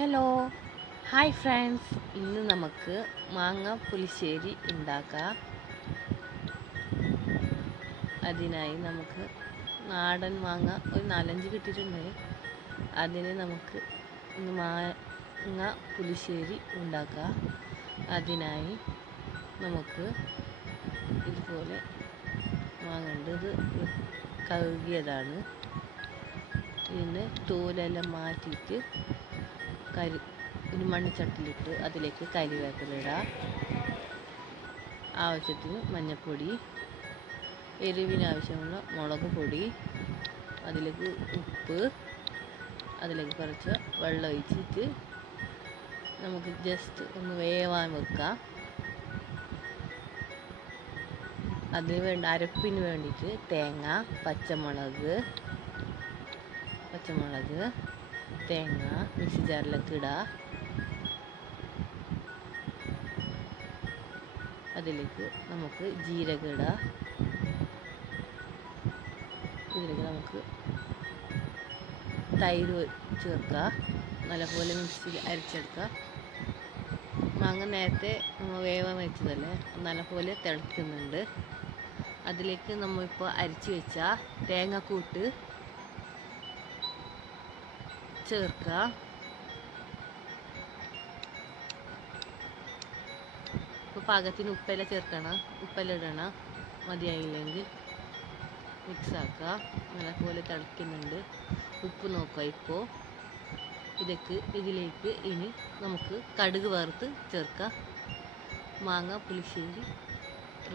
Hello hi friends, ഇന്ന് നമുക്ക് മാങ്ങ പുളിശ്ശേരി ഉണ്ടാക്കാം. അതിനായി നമുക്ക് നാടൻ മാങ്ങ ഒരു 4-5 കിട്ടിയിട്ടുണ്ട്. അതിന് നമുക്ക് ഇന്ന് മാങ്ങ പുളിശ്ശേരി ഉണ്ടാക്കാം. അതിനായി നമുക്ക് ഇതുപോലെ മാങ്ങ ഇത് കഴുകിയതാണ്. ഇതിന് തോലെല്ലാം മാറ്റിയിട്ട് ഒരു മണ്ണിച്ചട്ടിലിട്ട് അതിലേക്ക് കരിവേപ്പില ഇടാം. ആവശ്യത്തിന് മഞ്ഞൾപ്പൊടി, എരിവിന് ആവശ്യമുള്ള മുളക് പൊടി, അതിലേക്ക് ഉപ്പ്, അതിലേക്ക് കുറച്ച് വെള്ളം ഒഴിച്ചിട്ട് നമുക്ക് ജസ്റ്റ് ഒന്ന് വേവാൻ വെക്കാം. അതിന് വേണ്ട അരപ്പിന് വേണ്ടിയിട്ട് തേങ്ങ, പച്ചമുളക്, തേങ്ങ മിക്സി ജാറിലേക്ക് ഇടുക. അതിലേക്ക് നമുക്ക് ജീരകം ഇടുക. ഇതിലേക്ക് നമുക്ക് തൈര് ചേർക്കുക. നല്ലപോലെ മിക്സിയിൽ അരച്ചെടുക്കുക. മാങ്ങ നേരത്തെ വേവാൻ വെച്ചതല്ലേ, നല്ലപോലെ തിളയ്ക്കുന്നുണ്ട്. അതിലേക്ക് നമ്മളിപ്പോൾ അരച്ച് വെച്ച തേങ്ങക്കൂട്ട് ചേർക്കുക. ഇപ്പോൾ പാകത്തിന് ഉപ്പെല്ലാം ചേർക്കണം, ഉപ്പെല്ലാം ഇടണം. മതിയായില്ലെങ്കിൽ മിക്സാക്കുക. നല്ലപോലെ തിളയ്ക്കുന്നുണ്ട്. ഉപ്പ് നോക്കുക. ഇപ്പോൾ ഇതിലേക്ക് ഇനി നമുക്ക് കടുക് വറുത്ത് ചേർക്കാം. മാങ്ങ പുളിശ്ശേരി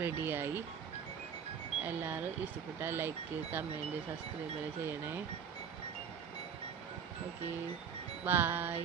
റെഡിയായി. എല്ലാവരും ഇഷ്ടപ്പെട്ടാൽ ലൈക്ക്, കമൻറ്റ്, സബ്സ്ക്രൈബ് ചെയ്യണേ. Okay, by.